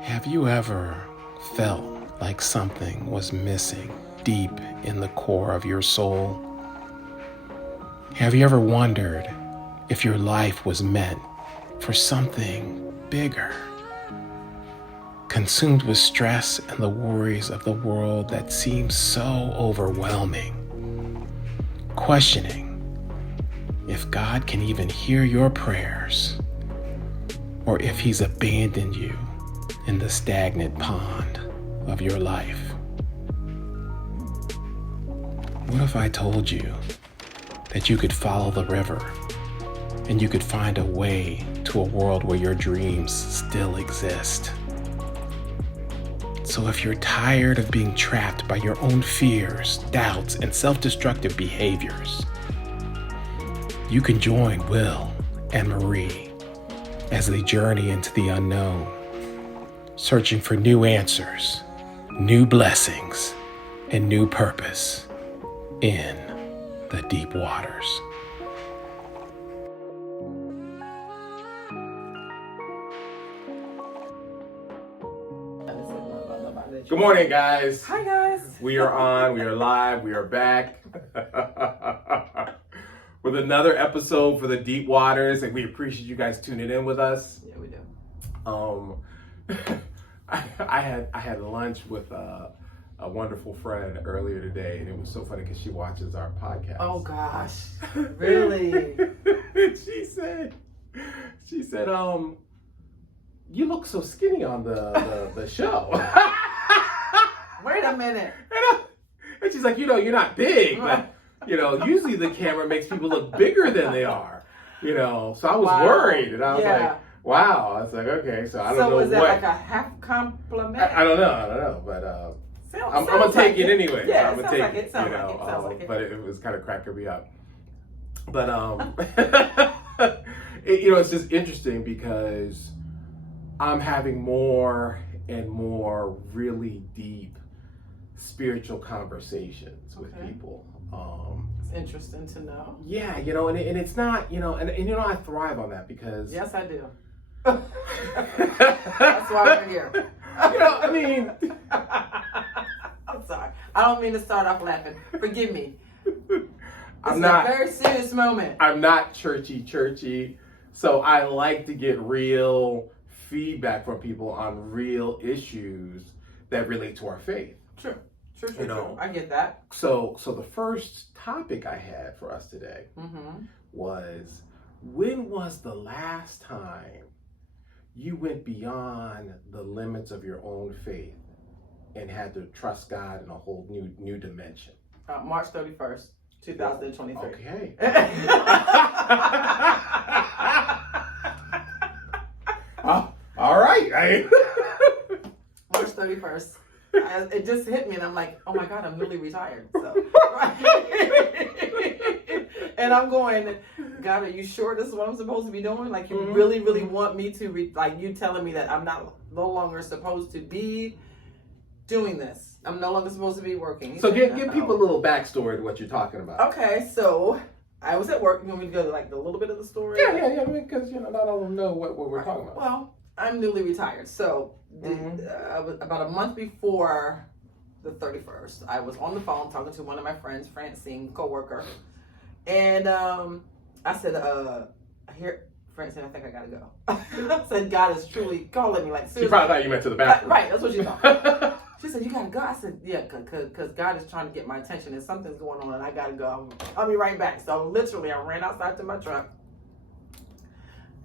Have you ever felt like something was missing deep in the core of your soul? Have you ever wondered if your life was meant for something bigger? Consumed with stress and the worries of the world that seems so overwhelming, questioning if God can even hear your prayers, or if He's abandoned you in the stagnant pond of your life. What if I told you that you could follow the river and you could find a way to a world where your dreams still exist? So if you're tired of being trapped by your own fears, doubts, and self-destructive behaviors, you can join Will and Marie as they journey into the unknown, searching for new answers, new blessings, and new purpose in the deep waters. Good morning, guys. Hi, guys. We are on, we are live, we are back with another episode for the deep waters, and we appreciate you guys tuning in with us. Yeah, we do. I had lunch with a wonderful friend earlier today, and it was so funny because she watches our podcast. Oh gosh, really? she said, you look so skinny on the show. Wait a minute. And she's like, you're not big, but usually the camera makes people look bigger than they are. So I was worried, and I was like, wow. I was like, okay, so I don't know. So was that like a half compliment? I don't know, but I'm gonna take it anyway. Yeah, I'm gonna take it. Sounds like it. But it was kind of cracking me up. But it's just interesting because I'm having more and more really deep spiritual conversations with people. It's interesting to know. Yeah, and it's not, and I thrive on that because. Yes, I do. That's why we're here. I'm sorry. I don't mean to start off laughing. Forgive me. It's a very serious moment. I'm not churchy, so I like to get real feedback from people on real issues that relate to our faith. True. I get that. So the first topic I had for us today was, when was the last time you went beyond the limits of your own faith and had to trust God in a whole new dimension? March 31st, 2023. Okay. All right. March 31st. It just hit me, and I'm like, oh my God, I'm newly retired. So, and I'm going, God, are you sure this is what I'm supposed to be doing? Like, you really, really want me to, you telling me that I'm no longer supposed to be doing this. I'm no longer supposed to be working. So give people a little backstory to what you're talking about. Okay, so I was at work. You want me to go to a little bit of the story? Yeah. Because not all of them know what we're talking about. Well, I'm newly retired, so about a month before the 31st, I was on the phone talking to one of my friends, Francine, coworker, and I said, "Here, Francine, I think I gotta go." I said, "God is truly calling me." Like, seriously. She probably thought you meant to the bathroom. Right, that's what she thought. She said, "You gotta go." I said, "Yeah, because God is trying to get my attention, and something's going on, and I gotta go. I'll be right back." So literally, I ran outside to my truck,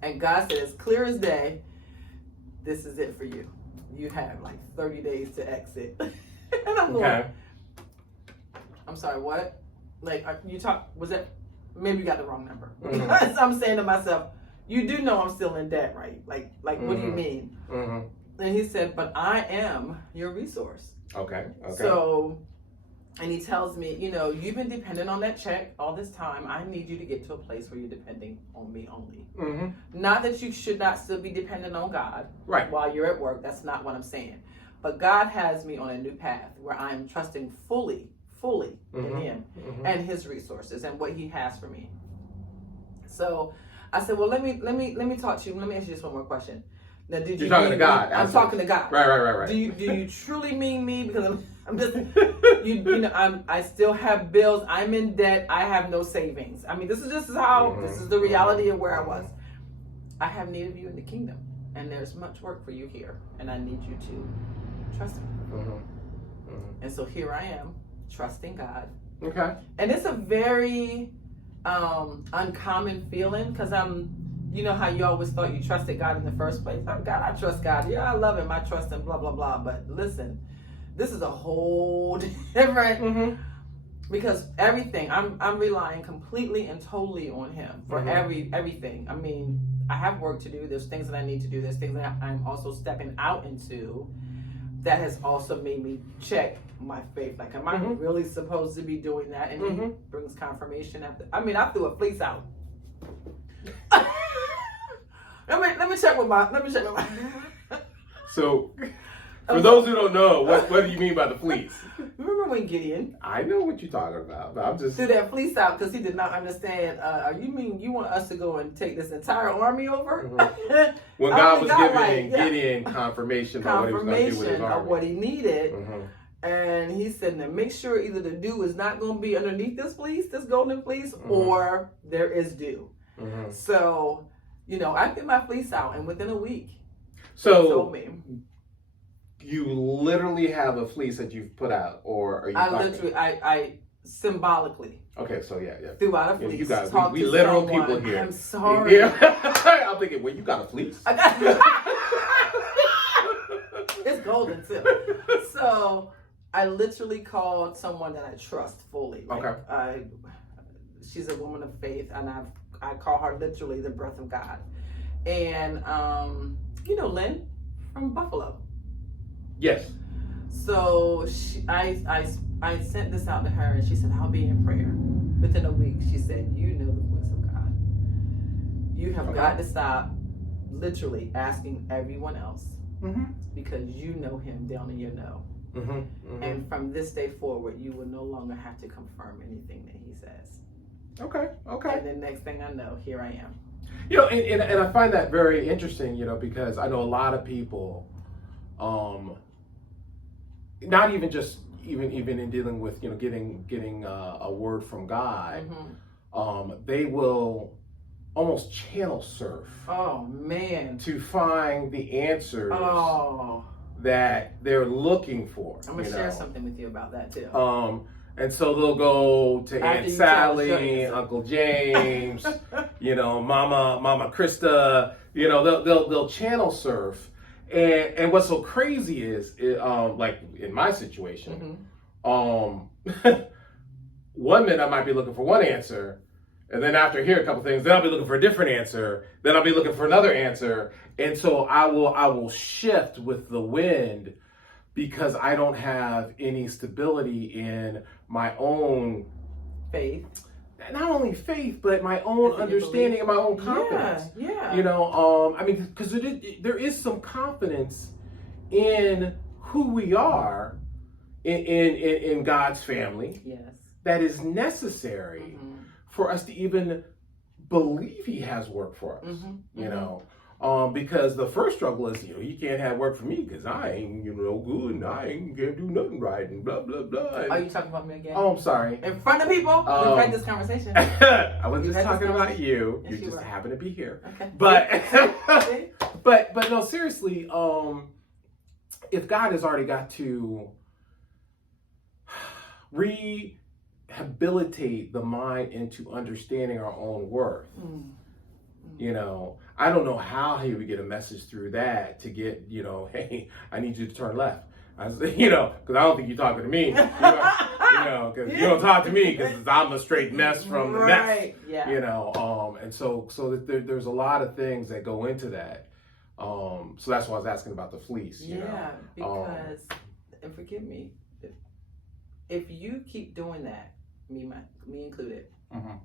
and God said, as clear as day, "This is it for you. You have 30 days to exit." And I'm going, I'm sorry, what? Was that, maybe you got the wrong number. So I'm saying to myself, you do know I'm still in debt, right? What do you mean? And he said, but I am your resource. Okay. So, and he tells me, you've been dependent on that check all this time. I need you to get to a place where you're depending on me only. Not that you should not still be dependent on God while you're at work. That's not what I'm saying. But God has me on a new path where I'm trusting fully in Him and His resources and what He has for me. So I said, well, let me talk to you. Let me ask you just one more question. Now, did You're you talking to mean God. me? I'm talking to God. Right. Do you truly mean me? Because I'm just you know I still have bills. I'm in debt. I have no savings. I mean, this is how this is the reality of where I was. I have need of you in the kingdom, and there's much work for you here, and I need you to trust me. And so here I am, trusting God. Okay. And it's a very uncommon feeling, because you know how you always thought you trusted God in the first place? Oh, God, I trust God. Yeah, I love him. I trust him, blah, blah, blah. But listen, this is a whole different, because everything, I'm relying completely and totally on him for everything. I mean, I have work to do. There's things that I need to do. There's things that I'm also stepping out into that has also made me check my faith. Like, am I really supposed to be doing that? And he brings confirmation after. I mean, I threw a fleece out. let me check with my. So, for those who don't know, what do you mean by the fleece? Remember when Gideon? I know what you're talking about, but I'm just threw that fleece out because he did not understand. You mean you want us to go and take this entire army over? When God was giving Gideon confirmation about what he was going to do with his army. Of what he needed. And he said, now make sure either the dew is not going to be underneath this fleece, this golden fleece, or there is dew. So, you know, I threw my fleece out, and within a week, he told me. You literally have a fleece that you've put out, or are you? I symbolically. Okay, so yeah. Threw out a fleece. You guys, we literal people here. I'm sorry. I'm thinking, well, you got a fleece. I got. It's golden too. So I literally called someone that I trust fully. Like, she's a woman of faith, and I call her literally the breath of God. And you know Lynn from Buffalo. Yes. So I sent this out to her, and she said, I'll be in prayer. Within a week, she said, you know the voice of God. You have got to stop literally asking everyone else, because you know him down in your know. And from this day forward, you will no longer have to confirm anything that he says. Okay. And the next thing I know, here I am. You know, and I find that very interesting, you know, because I know a lot of people, not even just even in dealing with, you know, getting a word from God, they will almost channel surf. Oh man! To find the answers that they're looking for. I'm gonna share something with you about that too. And so they'll go to Aunt Sally, Uncle James, you know, Mama Krista. You know, they'll channel surf. And what's so crazy is, like in my situation, one minute I might be looking for one answer, and then after I hear a couple things, then I'll be looking for a different answer, then I'll be looking for another answer, and so I will shift with the wind, because I don't have any stability in my own faith. Not only faith, but my own understanding and my own confidence. Yeah. You know, I mean, because there is some confidence in who we are in God's family. Yes. That is necessary for us to even believe He has work for us. You know, because the first struggle is, you know, you can't have work for me because I ain't, you know, good, and I ain't gonna do nothing right, and blah blah blah. Are you talking about me again? Oh, I'm sorry. In front of people? We've had this conversation. I was just talking about you. Yes, you just happen to be here. Okay. But but no, seriously, if God has already got to rehabilitate the mind into understanding our own worth, you know, I don't know how He would get a message through that to get, you know, hey, I need you to turn left. I say, you know, because I don't think you're talking to me. You know, because you don't talk to me because I'm a straight mess from the mess. Yeah. You know, and so there's a lot of things that go into that. So that's why I was asking about the fleece. You know? Because, and forgive me, if you keep doing that, me included.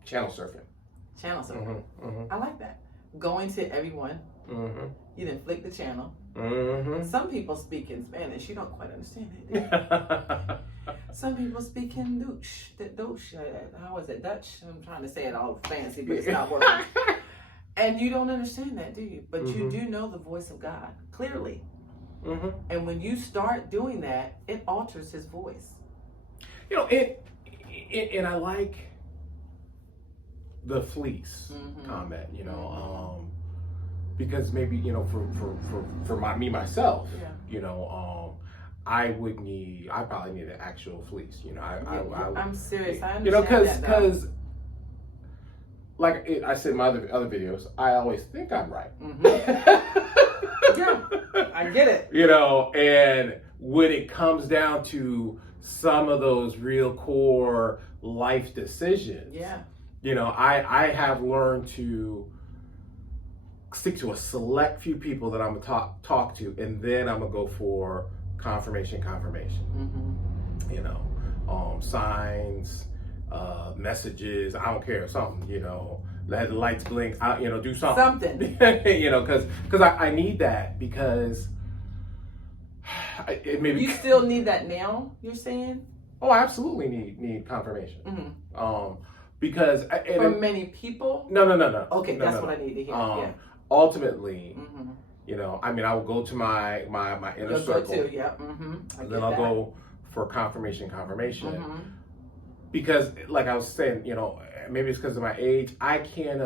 Channel surfing. I like that. Going to everyone. You then flick the channel. Some people speak in Spanish. You don't quite understand it. Some people speak in Dutch. How is it? Dutch? I'm trying to say it all fancy, but it's not working. And you don't understand that, do you? But you do know the voice of God clearly. And when you start doing that, it alters his voice. You know, and I like the fleece comment, you know, because maybe, you know, for myself, you know, I probably need an actual fleece, you know. I'm serious. I understand, you know, because like I said in my other videos, I always think I'm right. Yeah, I get it. You know, and when it comes down to some of those real core life decisions, you know, I have learned to stick to a select few people that I'm gonna talk to, and then I'm gonna go for confirmation. You know, signs, messages. I don't care, something. You know, let the lights blink. You know, do something. You know, because I need that, because it maybe you still need that now. You're saying? Oh, I absolutely need confirmation. Because from many people. No. Okay, that's what I need to hear. Ultimately, you know, I mean, I will go to my inner circle. Go to, and then I'll go for confirmation. Because, like I was saying, you know, maybe it's because of my age, I can't.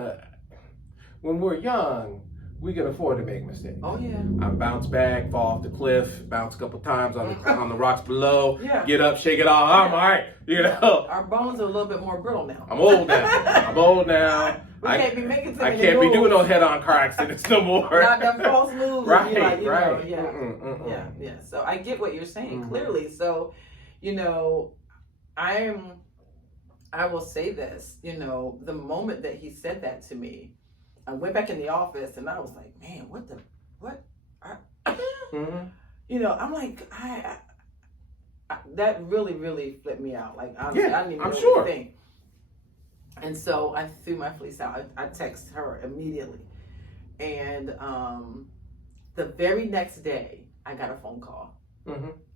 When we're young, we can afford to make mistakes. Oh yeah. I bounce back, fall off the cliff, bounce a couple times on the rocks below. Get up, shake it off. I'm all right. You know. Our bones are a little bit more brittle now. I'm old now. We can't be making I can't be doing no head-on car accidents no more. Not them false moves. Right. Know, yeah. So I get what you're saying clearly. So, you know, I will say this. You know, the moment that he said that to me, I went back in the office and I was like, man, what? You know, I'm like, I that really flipped me out. Like, honestly, I didn't even know what to think. And so I threw my fleece out. I texted her immediately. And the very next day, I got a phone call.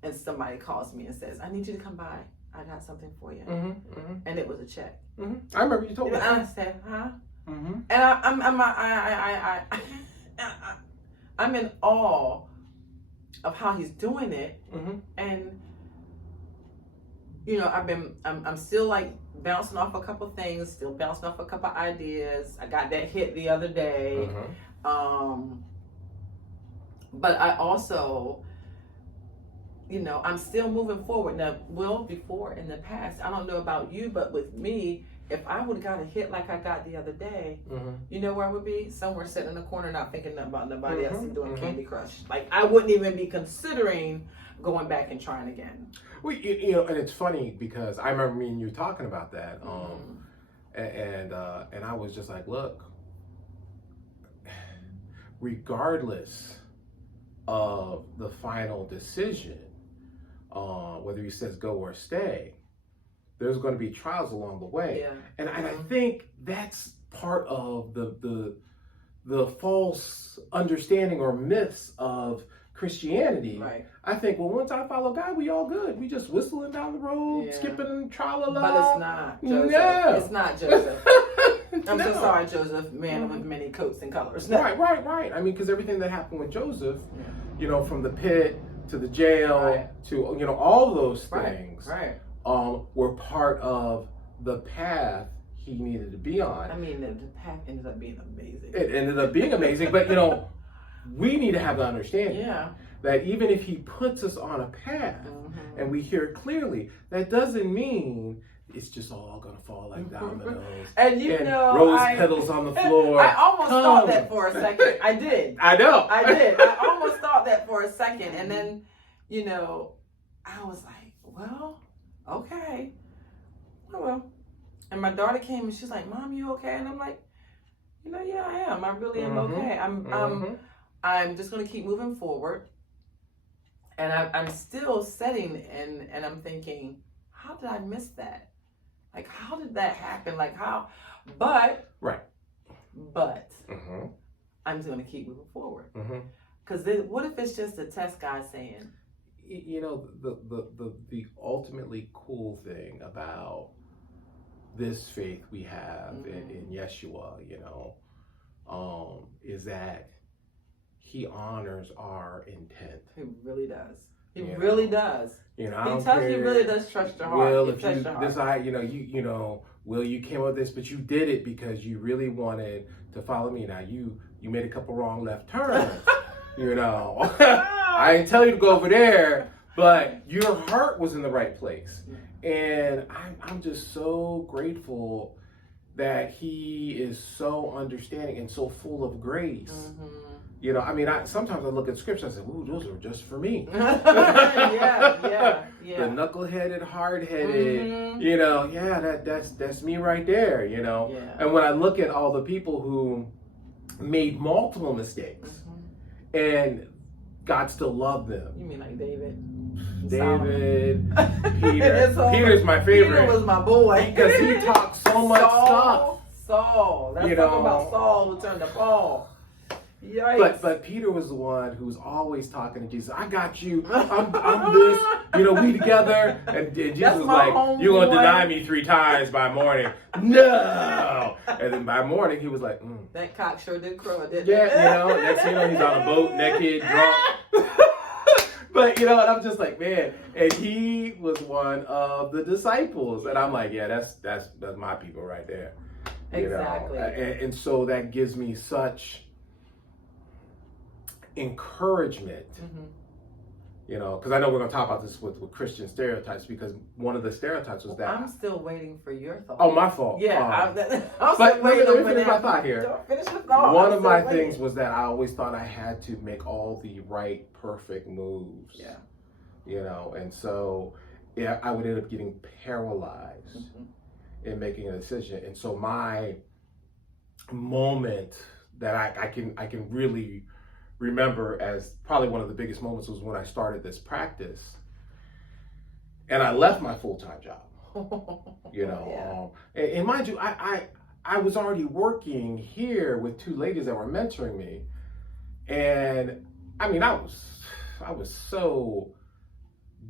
And somebody calls me and says, I need you to come by. I got something for you. And it was a check. I remember you told me. And I said, huh? And I'm in awe of how he's doing it. And you know, I'm still like bouncing off a couple things, still bouncing off a couple ideas. I got that hit the other day. But I also, you know, I'm still moving forward. Now, before in the past, I don't know about you, but with me, if I would have got a hit like I got the other day, you know where I would be? Somewhere sitting in the corner, not thinking nothing about nobody else and doing Candy Crush. Like, I wouldn't even be considering going back and trying again. Well, you know, and it's funny because I remember me and you talking about that, and I was just like, look, regardless of the final decision, whether he says go or stay, there's going to be trials along the way, and I think that's part of the false understanding or myths of Christianity. I think, well, once I follow God, we all good. We just whistling down the road, skipping tra-la-la. But it's not, Joseph. No. It's not, Joseph. I'm so sorry, Joseph, man with many coats and colors. No. Right. I mean, because everything that happened with Joseph, you know, from the pit to the jail to, you know, all those things were part of the path he needed to be on. I mean, the path ended up being amazing. It ended up being amazing, but, you know, we need to have the understanding that even if he puts us on a path and we hear it clearly, that doesn't mean it's just all gonna fall like dominoes. And you know, rose petals on the floor. I almost thought that for a second. I did. I know. I did. I almost thought that for a second, and then, you know, I was like, well, okay, oh well. And my daughter came and she's like, "Mom, you okay?" And I'm like, you know, yeah, I am. I really am okay. I'm just gonna keep moving forward. And I'm still sitting and I'm thinking, how did I miss that? Like, how did that happen? Like, how? But I'm just gonna keep moving forward. Because what if it's just a test guy saying? You know, the ultimately cool thing about this faith we have in Yeshua, you know, is that he honors our intent. He really does. He You really know. does. You know, He really does trust your heart. Will, He if trusts you your heart. decide, Will, you came up with this, but you did it because you really wanted to follow me. Now you made a couple wrong left turns. I didn't tell you to go over there, but your heart was in the right place. And I'm just so grateful that he is so understanding and so full of grace. Sometimes I look at scripture and I say, ooh, those are just for me. yeah. The knuckleheaded, hard-headed, that's me right there, Yeah. And when I look at all the people who made multiple mistakes and God still loved them. You mean like David? Peter. Peter's my favorite. Peter was my boy. Because he talked so much stuff. Saul. Let's talk about Saul who turned to Paul. Yikes. But Peter was the one who was always talking to Jesus. I got you. I'm this. We together. And Jesus was like, you're going to deny me 3 times by morning. No. And then by morning, he was like, That cock sure did crow, didn't it? Yeah, next thing you know, he's on a boat, naked, drunk. But, and I'm just like, man. And he was one of the disciples. And I'm like, yeah, that's my people right there. Exactly. And so that gives me such encouragement, because I know we're going to talk about this with Christian stereotypes, because one of the stereotypes was that I'm still waiting for your thought. Oh, my fault. Yeah, but let me finish my thought here. Don't finish the thought. One of my things was that I always thought I had to make all the right, perfect moves. Yeah. And so I would end up getting paralyzed in making a decision. And so my moment that I can really remember as probably one of the biggest moments was when I started this practice and I left my full-time job. And mind you, I was already working here with 2 ladies that were mentoring me, and I was so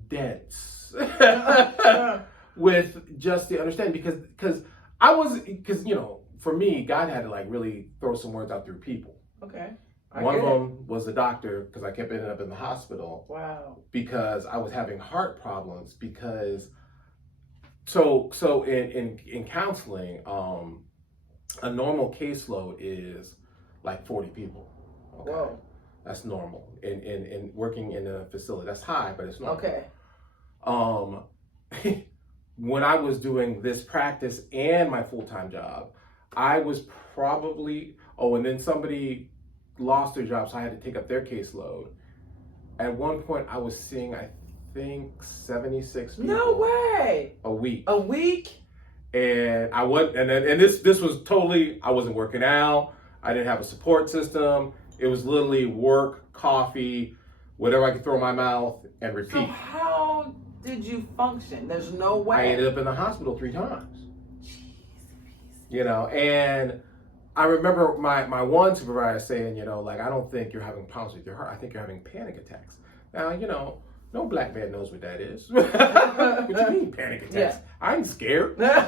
dense with just the understanding, because for me, God had to really throw some words out through people. Okay. One of them was the doctor, because I kept ending up in the hospital. Wow. Because I was having heart problems. So in counseling, a normal caseload is like 40 people. Okay? Whoa. That's normal. In working in a facility, that's high, but it's normal. Okay. When I was doing this practice and my full-time job, I was probably, and then somebody lost their job, so I had to take up their caseload. At one point, I was seeing, I think, 76 people. No way. A week. A week? And I was, and this was totally, I wasn't working out. I didn't have a support system. It was literally work, coffee, whatever I could throw in my mouth, and repeat. So how did you function? There's no way. I ended up in the hospital 3 times. And I remember my one supervisor saying, I don't think you're having problems with your heart. I think you're having panic attacks. Now, no black man knows what that is. What do you mean panic attacks? Yeah. I'm scared. I'm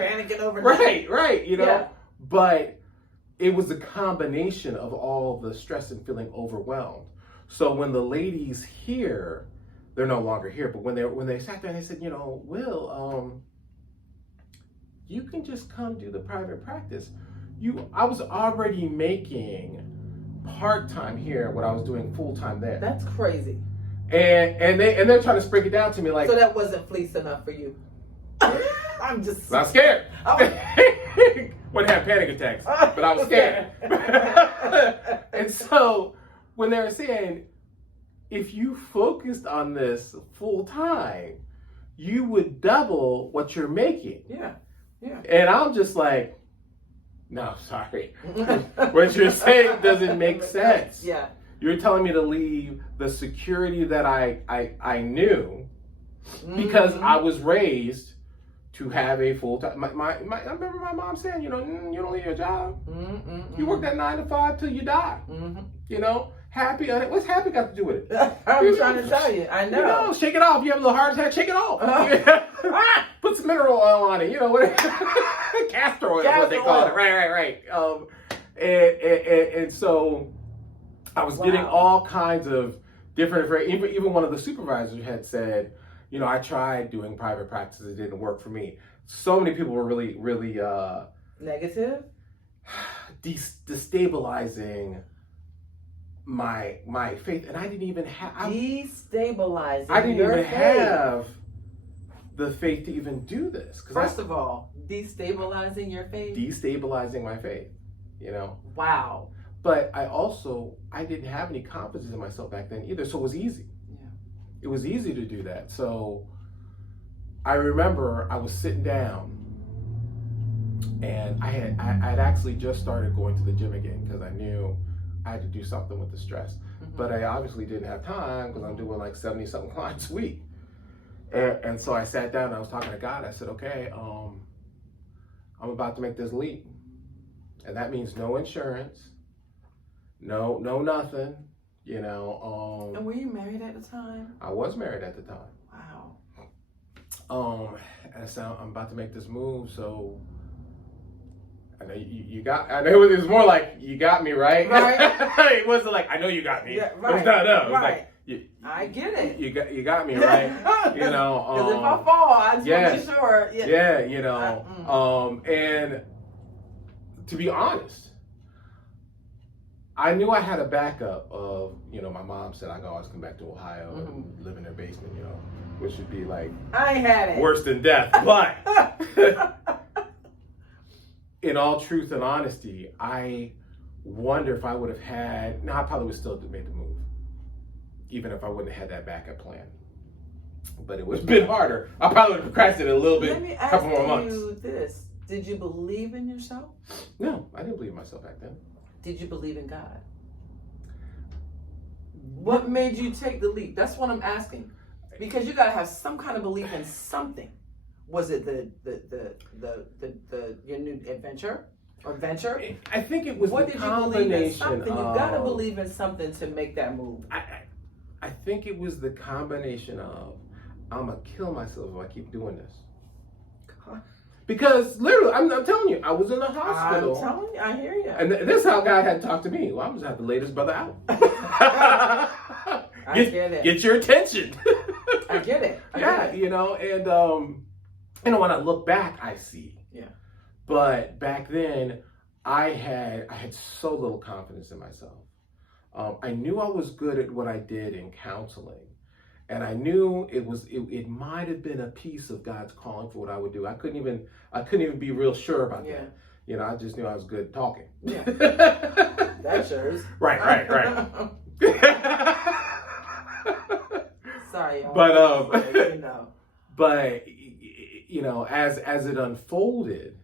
panicking over Right. Yeah. But it was a combination of all the stress and feeling overwhelmed. So when the ladies here, they're no longer here, but when they sat there and they said, Will, you can just come do the private practice. I was already making part-time here what I was doing full-time there. That's crazy. And they're trying to break it down to me like, so that wasn't fleece enough for you. I'm just not scared. Wouldn't have panic attacks, but I was scared. And so when they were saying, if you focused on this full-time, you would double what you're making. Yeah. And I'm just like, no, sorry. What you're saying doesn't make sense. Yeah. You're telling me to leave the security that I knew, because I was raised to have a full-time. I remember my mom saying, you don't leave your job. You work that 9 to 5 till you die. Happy on it. What's happy got to do with it? I'm trying to tell you. I know. Shake it off. You have a little heart attack, shake it off. Put some mineral oil on it. Whatever. Castor oil is what they call it. Right. And so I was getting all kinds of different, even one of the supervisors had said, you know, I tried doing private practice, it didn't work for me. So many people were really, really negative, destabilizing my faith, and I didn't even have destabilizing. I didn't even have the faith to even do this. First of all, destabilizing your faith, destabilizing my faith, you know. Wow. But I didn't have any confidence in myself back then either, so it was easy. Yeah. It was easy to do that. So I remember I was sitting down, and I had actually just started going to the gym again because I knew I had to do something with the stress. Mm-hmm. But I obviously didn't have time because I'm doing like 70-something clients a week. And so I sat down and I was talking to God. I said, okay, I'm about to make this leap. And that means no insurance, no nothing, you know. And were you married at the time? I was married at the time. Wow. And I said, I'm about to make this move, so I know I know it was more like, you got me, right? Right. It wasn't like, I know you got me. Yeah, right. It was not, no. It was right. like, I get it. You got me, right? You know. Because if I fall, I just want to be sure. Yeah, you know. And to be honest, I knew I had a backup of, you know, my mom said I could always come back to Ohio and live in their basement, you know, which would be like, I ain't had it. Worse than death. But in all truth and honesty, I wonder if I would have had, I probably would still have made the move, even if I wouldn't have had that backup plan. But it would have been harder. I probably would have procrastinated a little bit, a couple more months. Let me ask you this. Did you believe in yourself? No, I didn't believe in myself back then. Did you believe in God? What made you take the leap? That's what I'm asking. Because you got to have some kind of belief in something. Was it your new adventure or venture? I think it was what the did combination you believe in? Something. You got to of, believe in something to make that move. I think it was the combination of, I'm gonna kill myself if I keep doing this. Because literally, I'm telling you, I was in the hospital. I'm telling you, I hear you. And this is how God had to talk to me. Well, I'm just have to lay this brother out. I get it. Get your attention. I get it. I yeah, get it. you know, and you know, when I look back, I see. Yeah. But back then, I had so little confidence in myself. I knew I was good at what I did in counseling. And I knew it might have been a piece of God's calling for what I would do. I couldn't even be real sure about that. You know, I just knew I was good talking. Yeah. That sure is. Right. Sorry, y'all. But you know. But you know, as it unfolded,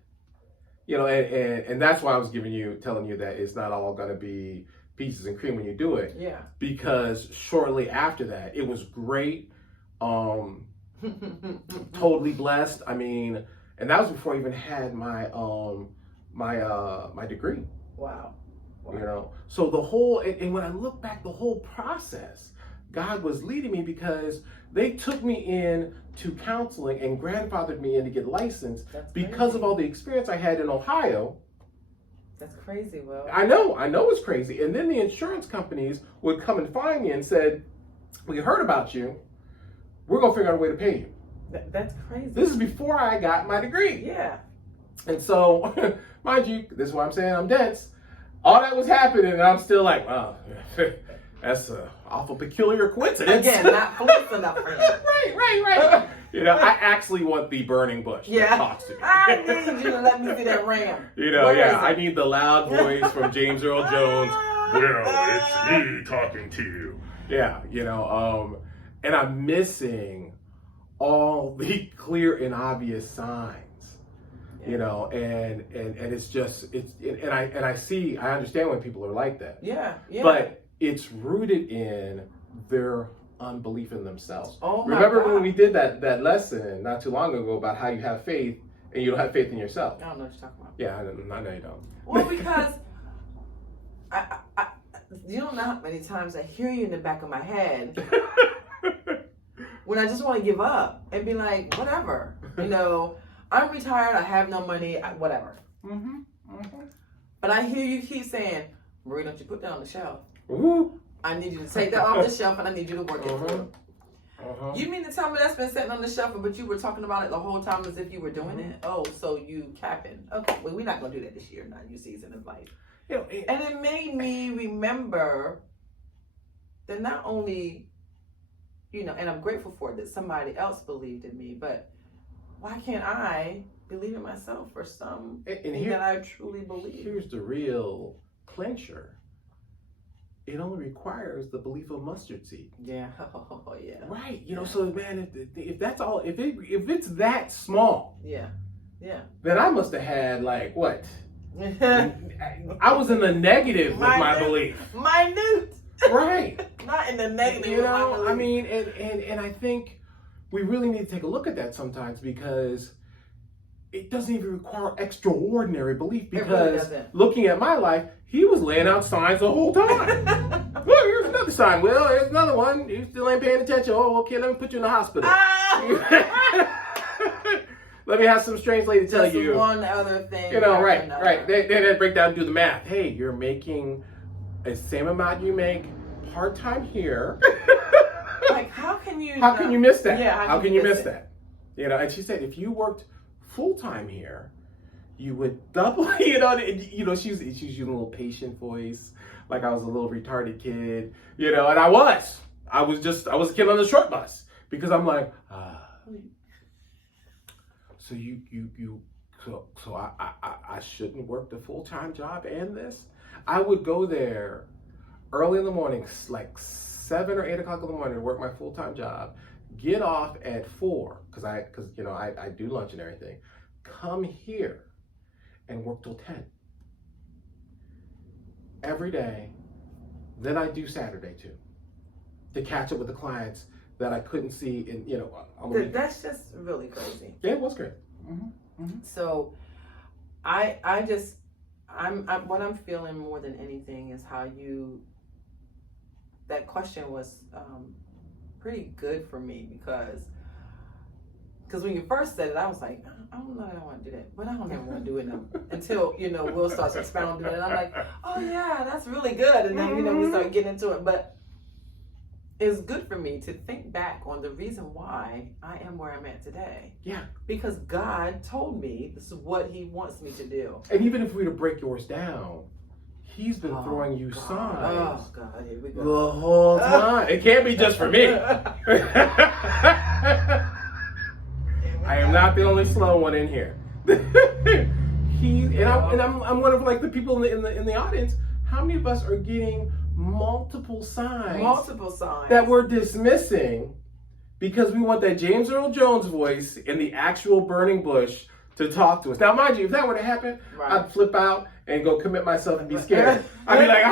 you know, and that's why I was telling you that it's not all gonna be peaches and cream when you do it. Yeah. Because shortly after that, it was great. Totally blessed. I mean, and that was before I even had my my degree. Wow. You know, so the whole and when I look back, the whole process, God was leading me because they took me in to counseling and grandfathered me in to get licensed because of all the experience I had in Ohio. That's crazy, Will. I know it's crazy. And then the insurance companies would come and find me and said, we heard about you. We're going to figure out a way to pay you. That's crazy. This is before I got my degree. Yeah. And so, mind you, this is why I'm saying I'm dense. All that was happening, and I'm still like, wow, that's an awful peculiar coincidence. Again, not close enough for you. Right. You know, I actually want the burning bush that talks to me. I need you to let me see that ram. You know, I need the loud voice from James Earl Jones. Well, it's me talking to you. Yeah, you know, and I'm missing all the clear and obvious signs. You know, and it's just and I understand when people are like that. Yeah. But it's rooted in their unbelief in themselves. Oh my Remember God. when we did that lesson not too long ago about how you have faith and you don't have faith in yourself? I don't know what you're talking about. Yeah, I know you don't. Well, because I you don't know how many times I hear you in the back of my head when I just want to give up and be like, whatever, you know, I'm retired, I have no money, whatever. But I hear you keep saying, Marie, don't you put that on the shelf. Ooh. I need you to take that off the shelf and I need you to work it through. You mean to tell me that's been sitting on the shelf, but you were talking about it the whole time as if you were doing it? Oh, so you capping. Okay, well, we're not going to do that this year, not your season of life. And it made me remember that not only, and I'm grateful for it, that somebody else believed in me, but why can't I believe in myself for something that I truly believe? Here's the real clincher. It only requires the belief of mustard seed. Yeah. Oh, yeah. Right. So man, if that's all, if it's that small. Yeah. Then I must have had like what? I was in the negative with my belief. Minute. Right. Not in the negative. I mean, and I think we really need to take a look at that sometimes, because it doesn't even require extraordinary belief, because really looking at my life, he was laying out signs the whole time. Well, here's another sign. Well, here's another one. You still ain't paying attention. Oh, okay, let me put you in the hospital. Let me have some strange lady tell you. One other thing. Right. They break down and do the math. Hey, you're making the same amount you make part-time here. Like, how can you miss that? Yeah, how can you miss that? And she said, if you worked full-time here, you would double, she's using a little patient voice, like I was a little retarded kid, and I was a kid on the short bus, because I'm like, so I shouldn't work the full-time job and this? I would go there early in the morning, like 7 or 8 o'clock in the morning, to work my full-time job, get off at 4, because I do lunch and everything, come here and work till 10 every day. Then I do Saturday too, to catch up with the clients that I couldn't see in on the weekend. That's just really crazy. Yeah, it was great. So I'm what I'm feeling more than anything is how that question was pretty good for me, because when you first said it, I was like, I don't know that I want to do that, but I don't ever want to do it now. Until, Will starts expounding it, and I'm like, oh yeah, that's really good. And then, we start getting into it. But it's good for me to think back on the reason why I am where I'm at today. Yeah. Because God told me this is what he wants me to do. And even if we were to break yours down, he's been throwing you signs. Oh, God, here we go. The whole time. It can't be just for me. I am not the only slow one in here. I'm one of like the people in the audience. How many of us are getting multiple signs that we're dismissing because we want that James Earl Jones voice in the actual burning bush to talk to us? Now, mind you, if that were to happen, I'd flip out and go commit myself and be scared. I'd be like,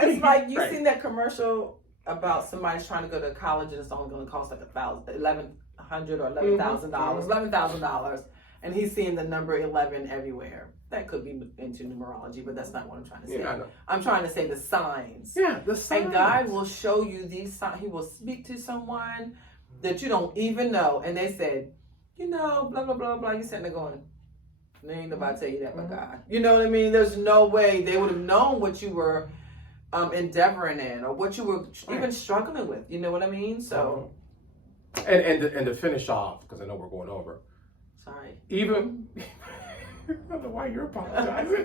It's like you've seen that commercial about somebody's trying to go to college and it's only going to cost like $1,100 or $11,000, and he's seeing the number 11 everywhere. That could be into numerology, but that's not what I'm trying to say. Yeah, I know. I'm trying to say the signs. Yeah, the signs. And God will show you these signs. He will speak to someone that you don't even know, and they said, blah, blah, blah, blah. You're sitting there going, there ain't nobody tell you that but God. You know what I mean? There's no way they would have known what you were endeavoring in or what you were even struggling with. You know what I mean? So... And to finish off, because I know we're going over. Sorry. Even I don't know why you're apologizing.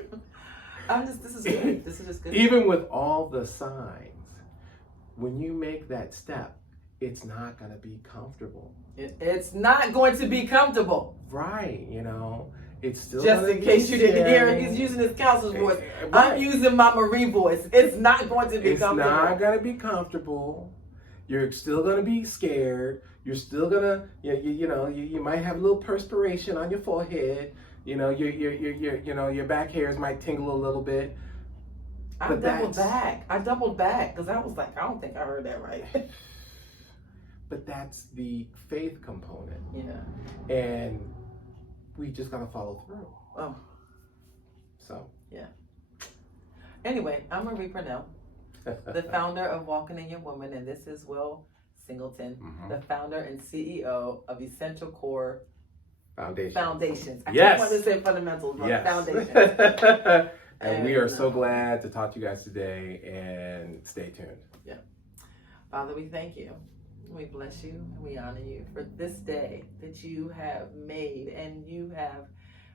This is good. This is just good. Even with all the signs, when you make that step, it's not going to be comfortable. It's not going to be comfortable. Right, it's still just in case you didn't hear it, he's using his counselor's voice. Right. I'm using my Marie voice. It's not going to be comfortable. It's not going to be comfortable. You're still going to be scared. You're still going to, you might have a little perspiration on your forehead. Your back hairs might tingle a little bit. I doubled back because I was like, I don't think I heard that right. But that's the faith component. Yeah. And we just got to follow through. Oh. So. Yeah. Anyway, I'm Marie Purnell, the founder of Walking in Your Woman, and this is Will Singleton, the founder and CEO of Singleton-Core Foundations. I keep wanting to say fundamentals, but foundations. And we are so glad to talk to you guys today, and stay tuned. Yeah. Father, we thank you. We bless you and we honor you for this day that you have made, and you have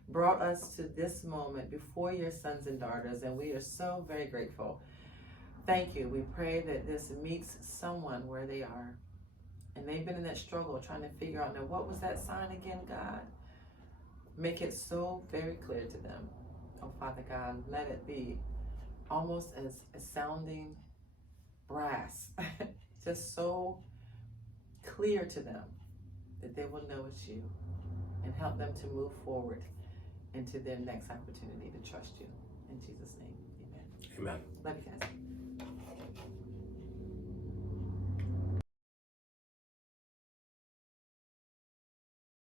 brought us to this moment before your sons and daughters, and we are so very grateful. Thank you. We pray that this meets someone where they are, and they've been in that struggle trying to figure out, now, what was that sign again, God? Make it so very clear to them. Oh, Father God, let it be almost as a sounding brass, just so clear to them that they will know it's you, and help them to move forward into their next opportunity to trust you. In Jesus' name, amen. Amen. Love you guys.